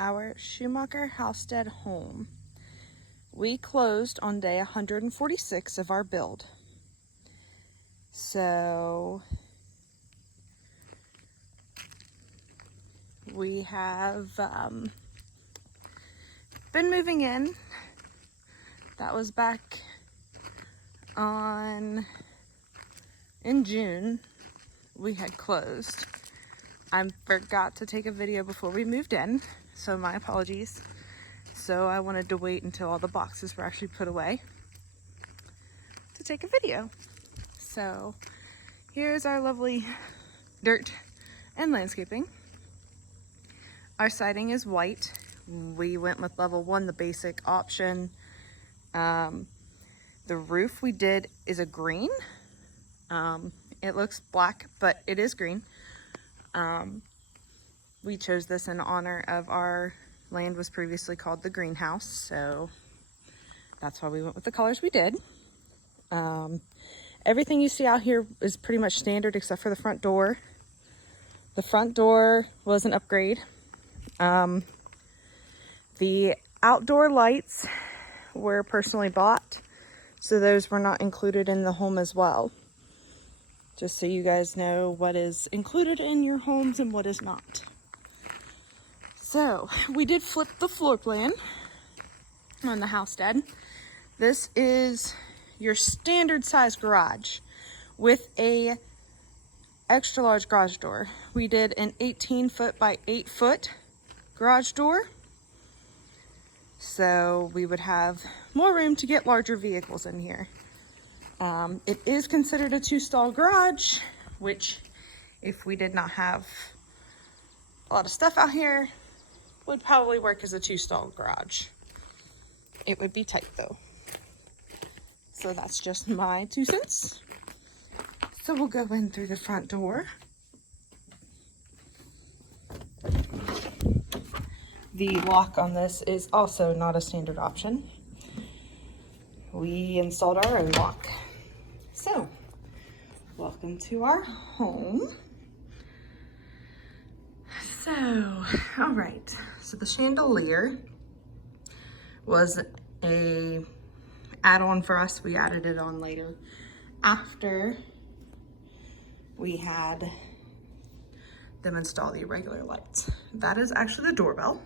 our Schumacher Halsted home. We closed on day 146 of our build. So we have been moving in. That was back in June. We had closed. I forgot to take a video before we moved in, so my apologies. So I wanted to wait until all the boxes were actually put away to take a video. So here's our lovely dirt and landscaping. Our siding is white. We went with level 1, the basic option. The roof we did is a green. It looks black, but it is green. We chose this in honor of our land was previously called the greenhouse, so that's why we went with the colors we did. Everything you see out here is pretty much standard except for the front door. The front door was an upgrade. The outdoor lights were personally bought, so those were not included in the home as well. Just so you guys know what is included in your homes and what is not. So we did flip the floor plan on the Halsted. This is your standard size garage with a extra large garage door. We did an 18-foot by 8-foot garage door. So we would have more room to get larger vehicles in here. It is considered a 2-stall garage, which if we did not have a lot of stuff out here, would probably work as a 2-stall garage. It would be tight though. So that's just my 2 cents. So we'll go in through the front door. The lock on this is also not a standard option. We installed our own lock. So, welcome to our home. So, all right. So the chandelier was a add-on for us. We added it on later after we had them install the irregular lights. That is actually the doorbell.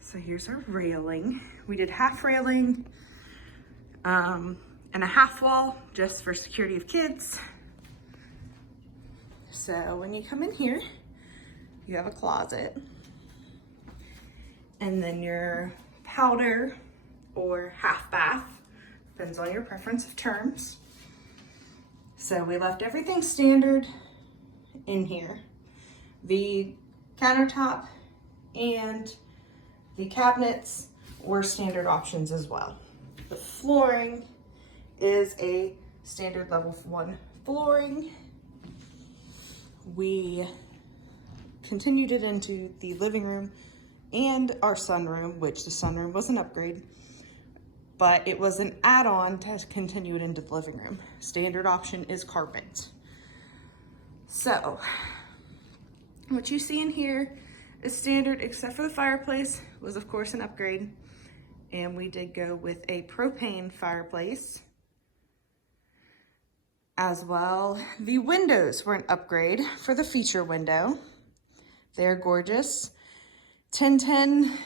So here's our railing. We did half railing and a half wall just for security of kids. So when you come in here, you have a closet. And then your powder or half bath, depends on your preference of terms. So we left everything standard in here. The countertop and the cabinets were standard options as well. The flooring is a standard level 1 flooring. We continued it into the living room and our sunroom, which the sunroom was an upgrade, but it was an add-on to continue it into the living room. Standard option is carpet. So what you see in here is standard, except for the fireplace was of course an upgrade. And we did go with a propane fireplace as well. The windows were an upgrade for the feature window. They're gorgeous. 1010,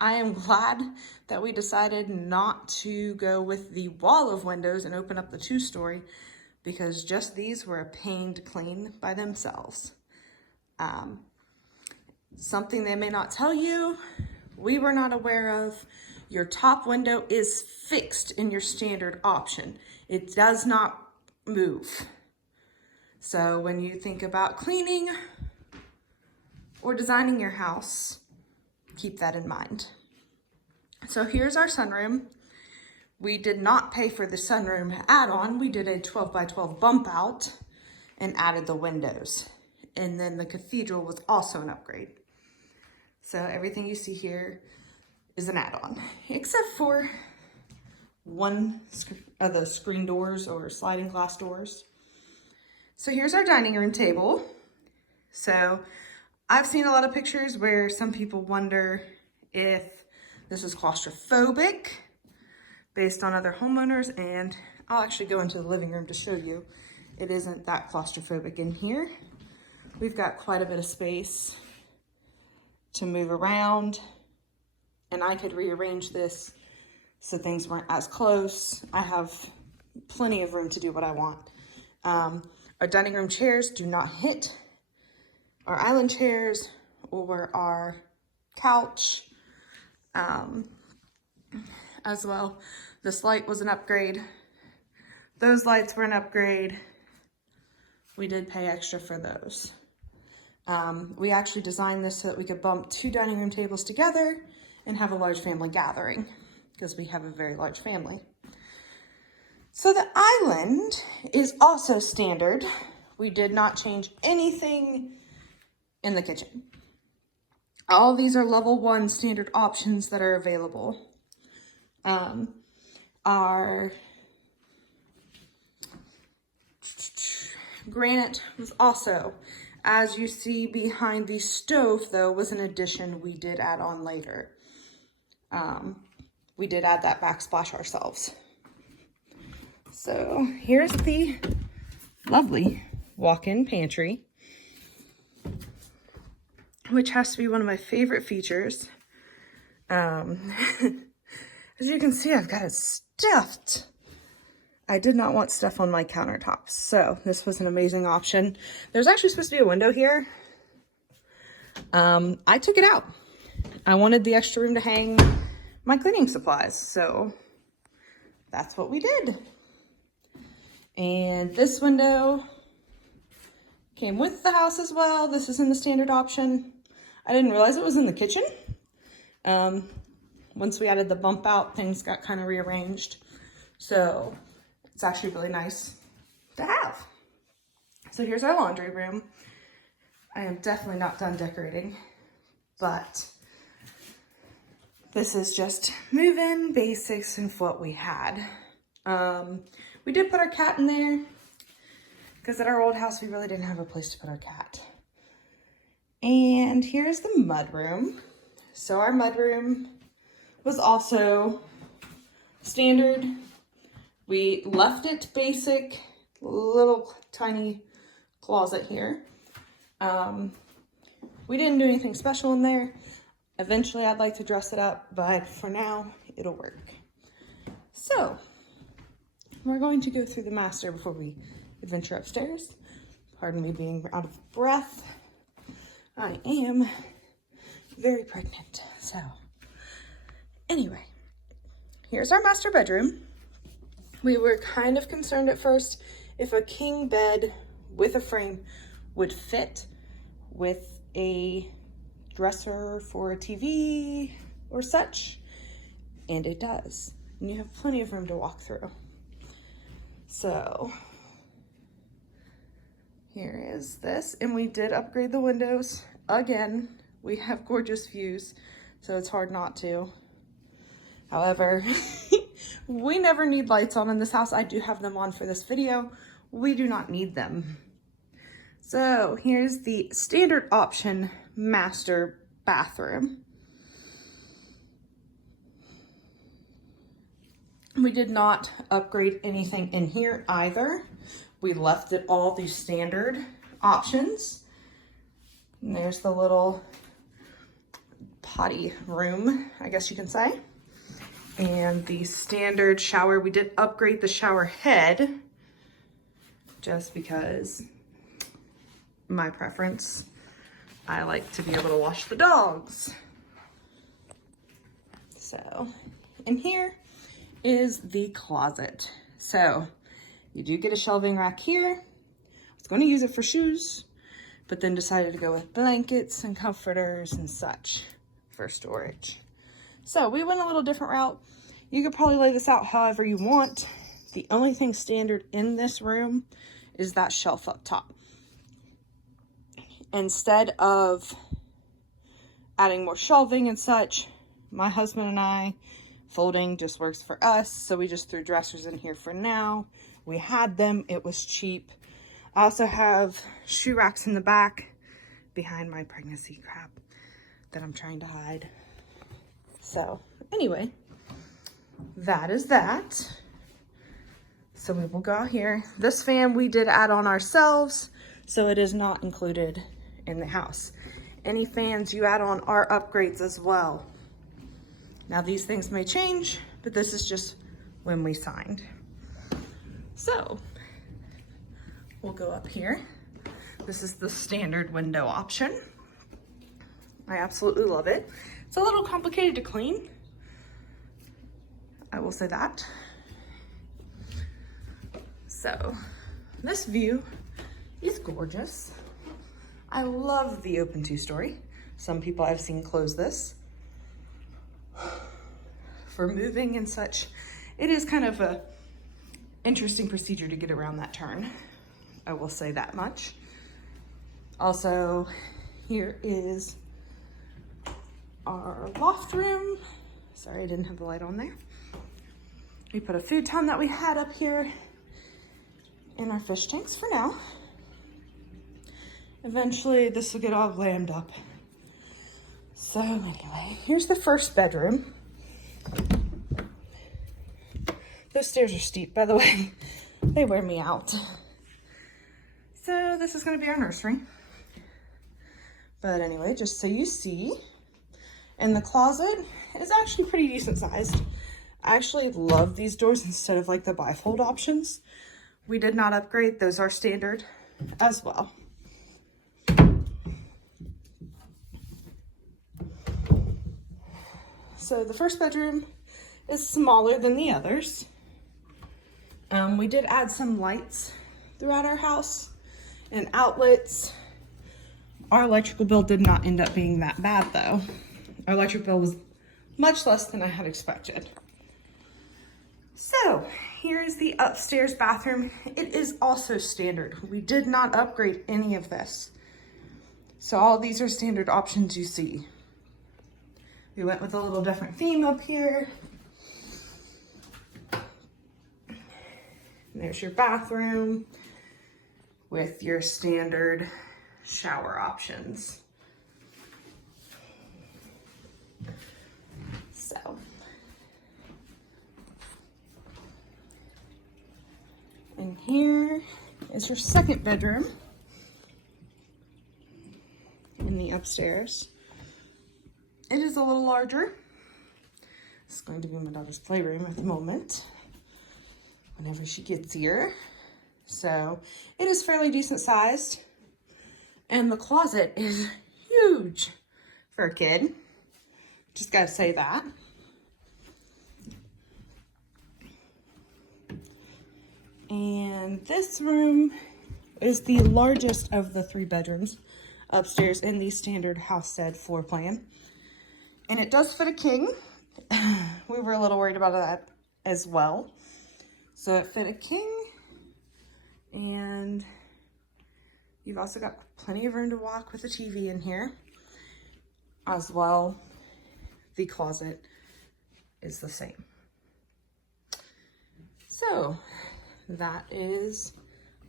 I am glad that we decided not to go with the wall of windows and open up the 2-story, because just these were a pain to clean by themselves. Something they may not tell you, we were not aware of, your top window is fixed in your standard option. It does not move. So when you think about cleaning or designing your house, keep that in mind. So here's our sunroom. We did not pay for the sunroom add-on. We did a 12 by 12 bump out and added the windows. And then the cathedral was also an upgrade. So everything you see here is an add-on, except for one of the screen doors or sliding glass doors. So here's our dining room table. So I've seen a lot of pictures where some people wonder if this is claustrophobic based on other homeowners, and I'll actually go into the living room to show you. It isn't that claustrophobic in here. We've got quite a bit of space to move around, and I could rearrange this so things weren't as close. I have plenty of room to do what I want. Our dining room chairs do not hit our island chairs or our couch as well. This light was an upgrade. Those lights were an upgrade. We did pay extra for those. We actually designed this so that we could bump 2 dining room tables together and have a large family gathering, because we have a very large family. So the island is also standard. We did not change anything in the kitchen. All these are level 1 standard options that are available. Our granite was also, as you see behind the stove though, was an addition we did add on later. We did add that backsplash ourselves. So here's the lovely walk-in pantry, which has to be one of my favorite features. As you can see, I've got it stuffed. I did not want stuff on my countertops, so this was an amazing option. There's actually supposed to be a window here. I took it out. I wanted the extra room to hang my cleaning supplies, so that's what we did. And this window came with the house as well. This is in the standard option. I didn't realize it was in the kitchen. Once we added the bump out, things got kind of rearranged. So it's actually really nice to have. So here's our laundry room. I am definitely not done decorating, but this is just move-in basics and what we had. We did put our cat in there because at our old house, we really didn't have a place to put our cat. And here's the mudroom. So our mudroom was also standard. We left it basic, little tiny closet here. We didn't do anything special in there. Eventually I'd like to dress it up, but for now it'll work. So we're going to go through the master before we adventure upstairs. Pardon me being out of breath. I am very pregnant. So anyway, here's our master bedroom. We were kind of concerned at first if a king bed with a frame would fit with a dresser for a TV or such, and it does. And you have plenty of room to walk through. So here is this, and we did upgrade the windows again. We have gorgeous views, so it's hard not to. However, we never need lights on in this house. I do have them on for this video. We do not need them. So here's the standard option master bathroom. We did not upgrade anything in here either. We left it all the standard options. And there's the little potty room, I guess you can say. And the standard shower. We did upgrade the shower head just because my preference. I like to be able to wash the dogs. So, and here is the closet. So you do get a shelving rack here. I was going to use it for shoes, but then decided to go with blankets and comforters and such for storage. So we went a little different route. You could probably lay this out however you want. The only thing standard in this room is that shelf up top. Instead of adding more shelving and such, my husband and I, folding just works for us, so we just threw dressers in here for now. We had them, it was cheap. I also have shoe racks in the back behind my pregnancy crap that I'm trying to hide. So anyway, that is that. So we will go out here. This fan we did add on ourselves, so it is not included in the house. Any fans you add on are upgrades as well. Now these things may change, but this is just when we signed. So we'll go up here. This is the standard window option. I absolutely love it. It's a little complicated to clean, I will say that. So this view is gorgeous. I love the open two-story. Some people I've seen close this. For moving and such, it is kind of a interesting procedure to get around that turn. I will say that much. Also, here is our loft room. Sorry, I didn't have the light on there. We put a food ton that we had up here in our fish tanks for now. Eventually this will get all glammed up. So anyway, here's the first bedroom. Those stairs are steep, by the way. They wear me out. So this is gonna be our nursery. But anyway, just so you see, and the closet is actually pretty decent sized. I actually love these doors instead of like the bifold options. We did not upgrade, those are standard as well. So the first bedroom is smaller than the others. We did add some lights throughout our house and outlets. Our electrical bill did not end up being that bad though. Our electric bill was much less than I had expected. So here is the upstairs bathroom. It is also standard. We did not upgrade any of this. So all these are standard options you see. We went with a little different theme up here. And there's your bathroom with your standard shower options. So, and here is your second bedroom in the upstairs. It is a little larger. It's going to be my daughter's playroom at the moment, whenever she gets here. So it is fairly decent sized. And the closet is huge for a kid. Just gotta say that. And this room is the largest of the 3 bedrooms upstairs in the standard Halsted floor plan. And it does fit a king. We were a little worried about that as well. So it fit a king. And you've also got plenty of room to walk with a TV in here. As well, the closet is the same. So that is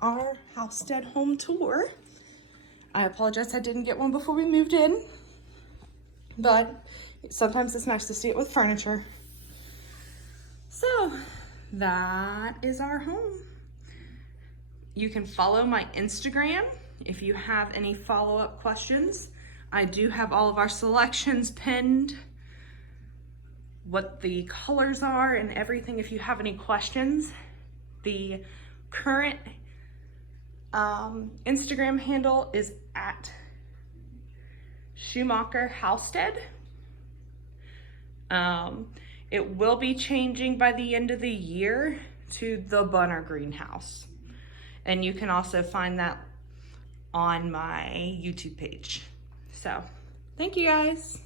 our Halsted home tour. I apologize I didn't get one before we moved in, but sometimes it's nice to see it with furniture. So that is our home. You can follow my Instagram if you have any follow-up questions. I do have all of our selections pinned, what the colors are and everything if you have any questions. The current Instagram handle is at Schumacher Halsted. It will be changing by the end of the year to the Bunner Greenhouse. And you can also find that on my YouTube page. So, thank you guys.